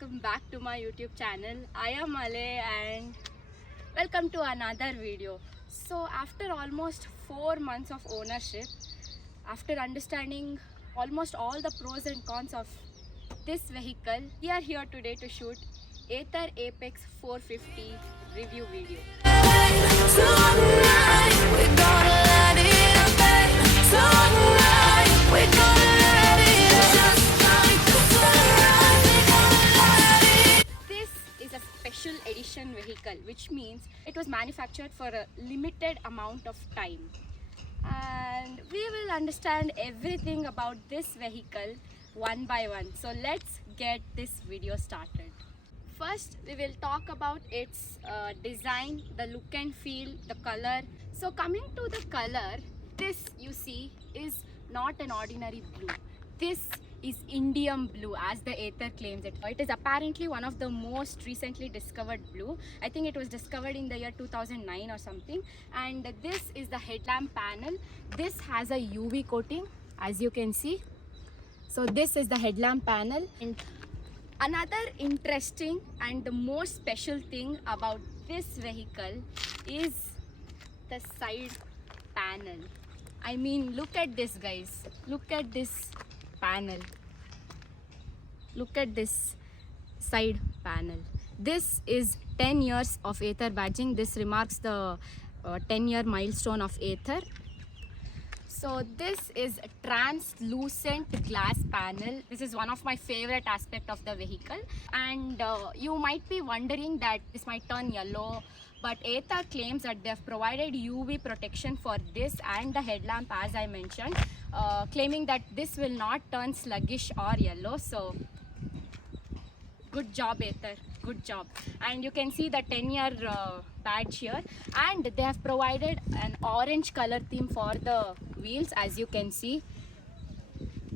welcome back to my YouTube channel. I am Ale and welcome to another video. So after almost 4 months of ownership, after understanding almost all the pros and cons of this vehicle, we are here today to shoot Ather Apex 450 review video. This is a special edition vehicle, which means it was manufactured for a limited amount of time. And we will understand everything about this vehicle one by one. So let's get this video started. First, we will talk about its design, the look and feel, the color. So coming to the color, this you see is not an ordinary blue. This is Indium blue, as the Ather claims it. It is apparently one of the most recently discovered blue. I think it was discovered in the year 2009 or something. And this is the headlamp panel. This has a UV coating, as you can see. So this is the headlamp panel. And another interesting and the most special thing about this vehicle is the side panel. I mean, look at this, guys. Look at this panel. Look at this side panel. This is 10 years of Ather badging. This remarks the 10-year milestone of Ather. So this is a translucent glass panel. This is one of my favorite aspects of the vehicle. And you might be wondering that this might turn yellow, but Ather claims that they have provided UV protection for this and the headlamp, as I mentioned, claiming that this will not turn sluggish or yellow. So good job, Ather, good job. And you can see the 10-year badge here, and they have provided an orange color theme for the wheels, as you can see.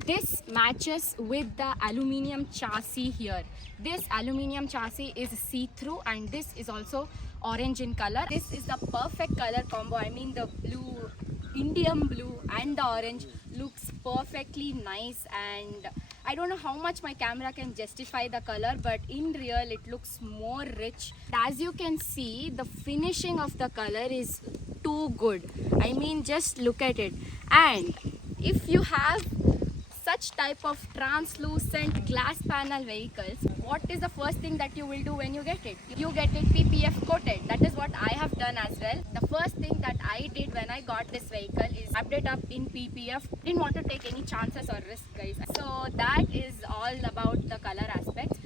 This matches with the aluminium chassis here. This aluminium chassis is see-through, and this is also orange in color. This is the perfect color combo. I mean, the blue, Indium blue and the orange looks perfectly nice, and I don't know how much my camera can justify the color, but in real it looks more rich. As you can see, the finishing of the color is too good. I mean, just look at it. And if you have such type of translucent glass panel vehicles, what is the first thing that you will do when you get it? You get it PPF coated. That is what I have done as well. The first thing that I did when I got this vehicle is wrapped it up in PPF. Didn't want to take any chances or risk, guys. So that is all about the color aspects.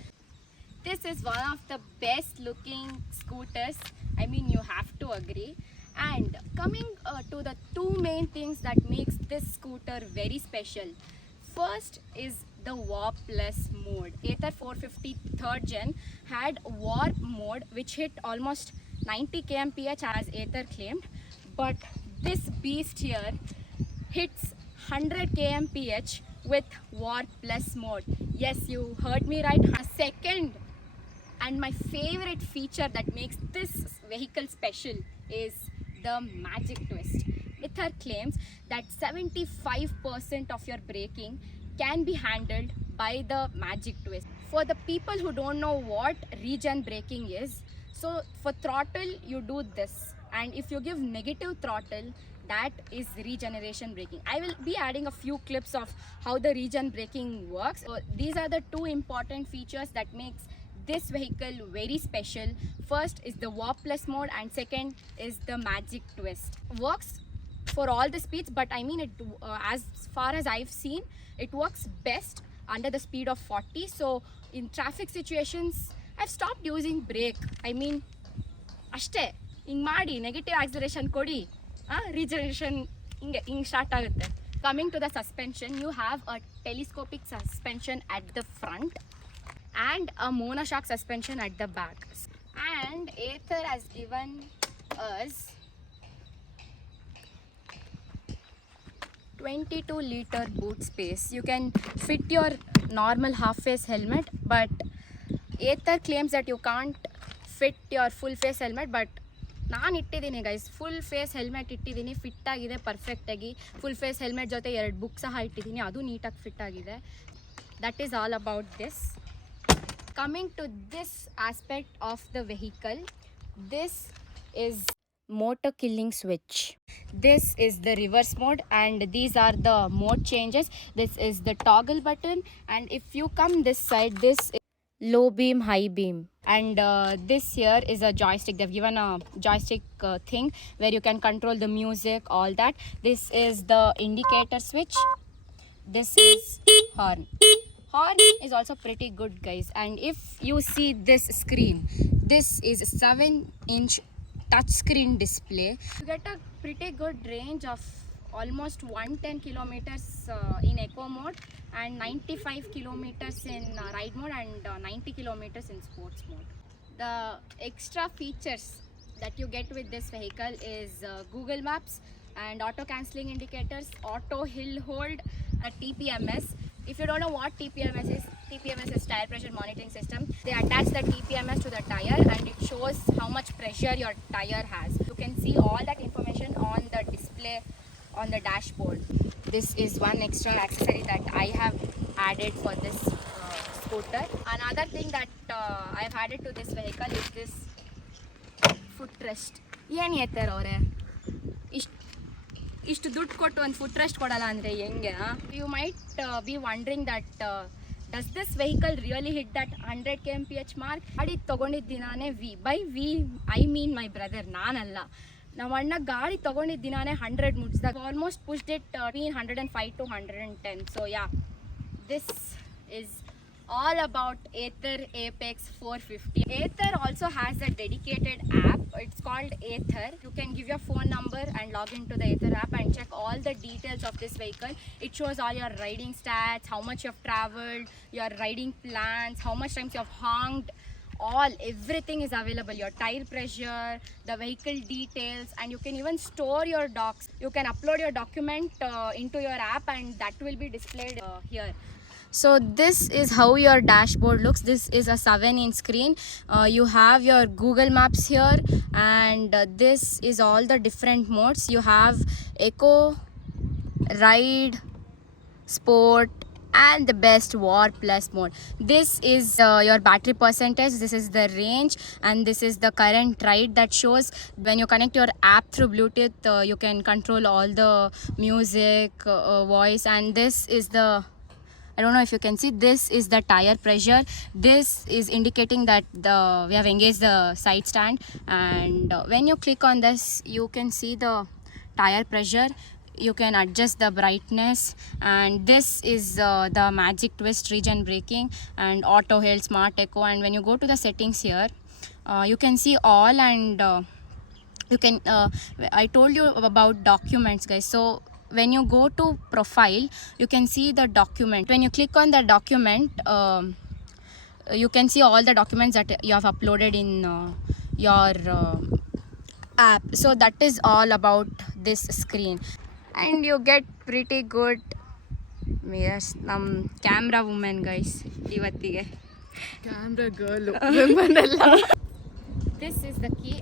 This is one of the best looking scooters. I mean, you have to agree. And coming to the two main things that makes this scooter very special. First is the Warp Plus mode. Ather 450 3rd gen had Warp mode, which hit almost 90 kmph as Ather claimed, but this beast here hits 100 kmph with Warp Plus mode. Yes, you heard me right. A second and my favorite feature that makes this vehicle special is the magic twist. Ather claims that 75% of your braking can be handled by the magic twist. For the people who don't know what regen braking is, so for throttle you do this, and if you give negative throttle, that is regeneration braking. I will be adding a few clips of how the regen braking works. So these are the two important features that makes this vehicle very special. First is the Warp Plus mode, and second is the magic twist. Works for all the speeds, but I mean, it as far as I've seen, it works best under the speed of 40. So in traffic situations, I've stopped using brake. I mean, ashte hing maadi negative acceleration kodi regeneration hinge start agutte. Coming to the suspension, you have a telescopic suspension at the front and a monoshock suspension at the back. And Ather has given us 22-liter boot space. You can fit your normal half-face helmet, but Ather claims that you can't fit your full-face helmet, but ನಾನು ಇಟ್ಟಿದ್ದೀನಿ guys, full face helmet ಇಟ್ಟಿದ್ದೀನಿ, fit ಆಗಿದೆ ಪರ್ಫೆಕ್ಟಾಗಿ. Full face helmet ಜೊತೆ 2 book ಸಹ ಇಟ್ಟಿದ್ದೀನಿ, ಅದು ನೀಟಾಗಿ ಫಿಟ್ ಆಗಿದೆ. That is all about this. Coming to this aspect of the vehicle, this is motor killing switch. This is the reverse mode, and these are the mode changes. This is the toggle button, and if you come this side, this is low beam, high beam, and this here is a joystick. They've given a joystick thing where you can control the music, all that. This is the indicator switch. This is horn. Horn is also pretty good, guys. And if you see this screen, this is a 7-inch touchscreen display. You get a pretty good range of almost 110 kilometers in eco mode and 95 kilometers in ride mode and 90 kilometers in sports mode. The extra features that you get with this vehicle is Google Maps and auto cancelling indicators, auto hill hold, a TPMS. If you don't know what TPMS is tire pressure monitoring system. They attach the TPMS to the tire and it shows how much pressure your tire has. You can see all that information on the display on the dashboard. This is one extra accessory that I have added for this scooter. Another thing that I've added to this vehicle is this footrest. ಏನು ಹೇಳ್ತಾರೆ ಅವರೇ ಇಷ್ಟು ದುಡ್ಡು ಕೊಟ್ಟು ಒಂದು footrest ಕೊಡಲ್ಲ ಅಂದರೆ ಹೆಂಗೆ? You might be wondering that does this vehicle really hit that 100 kmph mark? ಗಾಡಿ ತೊಗೊಂಡಿದ್ದ ದಿನಾನೇ we I mean my brother, ನಾನಲ್ಲ, ನಮ್ಮ ಅಣ್ಣ ಗಾಡಿ ತೊಗೊಂಡಿದ್ದ ದಿನಾನೇ 100 ಮುಟ್ಸ್ದಾಗ almost pushed it between 105 to 110. So yeah, this is all about Ather Apex 450. Ather also has a dedicated app. It's called Ather. You can give your phone number and log into the Ather app and check all the details of this vehicle. It shows all your riding stats, how much you have traveled, your riding plans, how much times you have honked, everything is available. Your tire pressure, the vehicle details, and you can even store your docs. You can upload your document into your app and that will be displayed here. So this is how your dashboard looks. This is a 7-inch screen. You have your Google Maps here, and this is all the different modes. You have Eco, Ride, Sport, and the best War Plus mode. This is your battery percentage, this is the range, and this is the current ride that shows. When you connect your app through Bluetooth, you can control all the music, voice, and this is the, I don't know if you can see, this is the tire pressure. This is indicating that we have engaged the side stand, and when you click on this, you can see the tire pressure. You can adjust the brightness, and this is the magic twist regen braking and auto hail, smart echo. And when you go to the settings here, you can see all, and you can I told you about documents, guys. So when you go to profile, you can see the document. When you click on the document, you can see all the documents that you have uploaded in your app. So that is all about this screen, and you get pretty good mirrors. Camera woman, guys, ivattige camera girl woman alla. This is the key.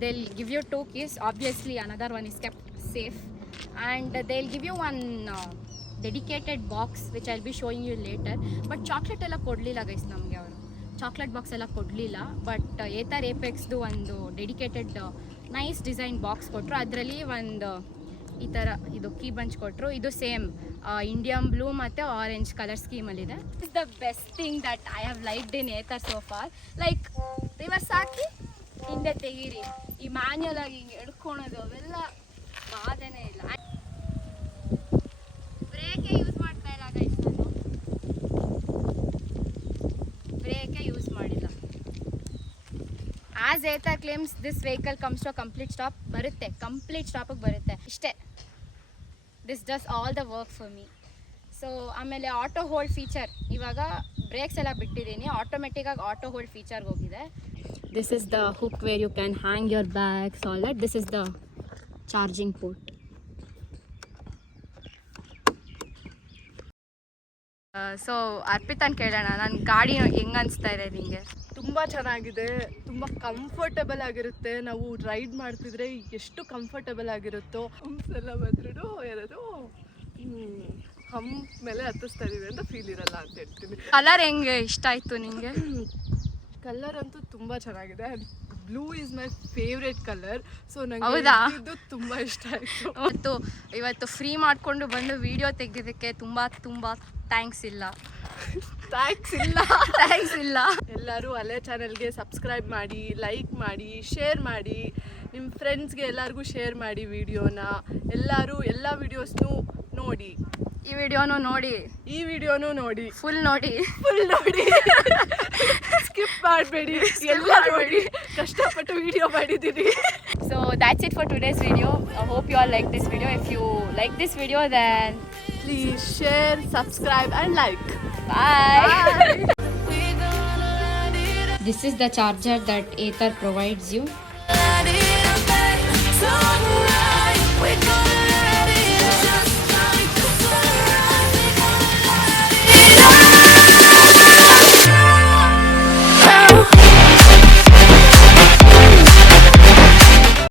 They'll give you 2 keys. Obviously another one is kept safe, and they'll give you one dedicated box which I'll be showing you later. But chocolate ಎಲ್ಲ ಕೊಡಲಿಲ್ಲ guys, ನಮಗೆ ಅವರು chocolate box ಎಲ್ಲ ಕೊಡಲಿಲ್ಲ. But Ather ಏಪೆಕ್ಸ್ದು ಒಂದು dedicated nice design box ಕೊಟ್ಟರು. ಅದರಲ್ಲಿ ಒಂದು ಈ ಥರ ಇದು ಕೀ ಬಂಚ್ ಕೊಟ್ಟರು. ಇದು ಸೇಮ್ ಇಂಡಿಯನ್ ಬ್ಲೂ ಮತ್ತು ಆರೆಂಜ್ ಕಲರ್ ಸ್ಕೀಮಲ್ಲಿದೆ. Is the best thing that I have liked in either so far. Like reverse ಹಾಕಿ ಹಿಂದೆ ತೆಗೀರಿ, ಈ ಮ್ಯಾನ್ಯಲ್ ಆಗಿ ಹಿಂಗೆ ಎಡ್ಕೊಳೋದು ಅವೆಲ್ಲ ಬಾಧೆನೇ ಇಲ್ಲ. ಬ್ರೇಕೇ ಯೂಸ್ ಮಾಡ್ತಾ ಇಲ್ಲ ಗೈಸ್, ನಾನು ಬ್ರೇಕೇ ಯೂಸ್ ಮಾಡಿಲ್ಲ. As either claims this vehicle comes to complete stop. ಬರುತ್ತೆ, ಕಂಪ್ಲೀಟ್ ಸ್ಟಾಪಿಗೆ ಬರುತ್ತೆ ಇಷ್ಟೇ. This does all the work for me. So ಆಮೇಲೆ ಆಟೋ ಹೋಲ್ಡ್ ಫೀಚರ್, ಇವಾಗ ಬ್ರೇಕ್ಸ್ ಎಲ್ಲ ಬಿಟ್ಟಿದ್ದೀನಿ, ಆಟೋಮೆಟಿಕ್ಕಾಗಿ ಆಟೋ ಹೋಲ್ಡ್ ಫೀಚರ್ಗೆ ಹೋಗಿದೆ. This is the hook where you can hang your bags, all that. This is the charging port. So ಅರ್ಪಿತನ್ ಕೇಳೋಣ, ನನ್ನ ಗಾಡಿ ಹೆಂಗೆ ಅನಿಸ್ತಾ ಇದೆ ನಿಮಗೆ? ತುಂಬ ಚೆನ್ನಾಗಿದೆ, ತುಂಬ ಕಂಫರ್ಟಬಲ್ ಆಗಿರುತ್ತೆ. ನಾವು ರೈಡ್ ಮಾಡ್ತಿದ್ರೆ ಎಷ್ಟು ಕಂಫರ್ಟಬಲ್ ಆಗಿರುತ್ತೋ, ಎಲ್ಲ ಬಂದ್ರೂ ಯಾರಾದ್ರು ಹಮ್ ಮೇಲೆ ಹತ್ತಿಸ್ತಾ ಇದೀವಿ ಅಂತ ಫೀಲ್ ಇರಲ್ಲ ಅಂತ ಹೇಳ್ತೀನಿ. ಕಲರ್ ಹೆಂಗೆ ಇಷ್ಟ ಆಯ್ತು ನಿಂಗೆ? ಕಲರ್ ಅಂತೂ ತುಂಬ ಚೆನ್ನಾಗಿದೆ. Blue is my favourite colour. So ನನಗೆ ಹೌದಾ? ಇದು ತುಂಬ ಇಷ್ಟ ಆಯಿತು. ಇವತ್ತು ಫ್ರೀ ಮಾಡಿಕೊಂಡು ಬಂದು ವಿಡಿಯೋ ತೆಗೆದಿದ್ದಕ್ಕೆ ತುಂಬ ಥ್ಯಾಂಕ್ಸ್ ಇಲ್ಲ. ಥ್ಯಾಂಕ್ಸ್ ಇಲ್ಲ. ಎಲ್ಲರೂ ಅಲೆ ಚಾನಲ್ಗೆ ಸಬ್ಸ್ಕ್ರೈಬ್ ಮಾಡಿ, ಲೈಕ್ ಮಾಡಿ, ಶೇರ್ ಮಾಡಿ, ನಿಮ್ಮ ಫ್ರೆಂಡ್ಸ್ಗೆ ಎಲ್ಲರಿಗೂ ಶೇರ್ ಮಾಡಿ ವಿಡಿಯೋನ. ಎಲ್ಲರೂ ಎಲ್ಲ ವಿಡಿಯೋಸ್ನೂ ನೋಡಿ. ಈ ವಿಡಿಯೋನು ನೋಡಿ ಫುಲ್ ನೋಡಿ ಸ್ಕಿಪ್ ಮಾಡಬೇಡಿ, ಎಲ್ಲ ನೋಡಿ. ಕಷ್ಟಪಟ್ಟು ವಿಡಿಯೋ ಮಾಡಿದ್ದೀರಿ. So that's it for today's video. I hope you all like this video. If you like this video, then please share, subscribe and like. bye. This is the charger that Aether provides you.